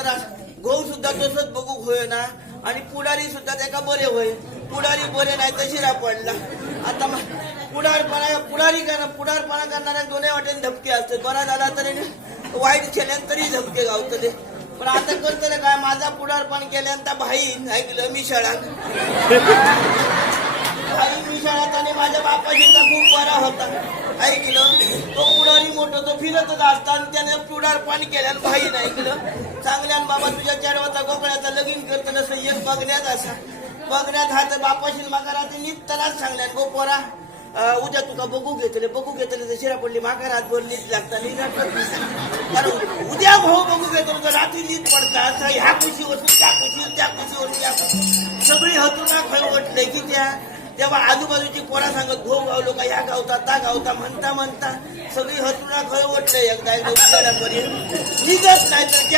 तर गहू सुद्धा तसंच बघू होय ना आणि पुढारी सुद्धा त्याका बरे होय. पुढारी बरे नाही तर शिरा पडला. आता पुढारपणा करणाऱ्या दोन्ही वाटेने धपके असते. बरा झाला तरी वाईट केल्यान तरी धपके गावतले. पण आता करतले काय माझा पुढारपण केल्यानंतर भाई ऐकलं मी शाळात भाई मी शाळात आणि माझ्या बापाजीचा खूप बरा होता. ऐकलं तो पुढारी मोठं तो फिरतच असता आणि त्याने पुढारपण केल्यान भाई नाही ऐकलं चांगल्यान बाबा तुझ्या चेडवाचा गोकळ्याचा लगीन करत नसं एक बघण्यात असा बघण्यात हात बापाशी मागा राहते निघतानाच सांगल्यान गो पोरा उद्या तुका बघू घेतले तर शिरा पडली मागा रात भर नीट लागता कारण उद्या भाऊ बघू घेतो तर रात्री नीट पडतात ह्या खुशीवर त्या खुशीवर त्या खुशीवर त्या खुशी सगळी हतुना खळ वाटले की तेव्हा आजूबाजूची पोरा सांगत भाऊ गावलो का ह्या गावता ता गावता म्हणता सगळी हतुना खळ वाटले एकदा निघत नाही तर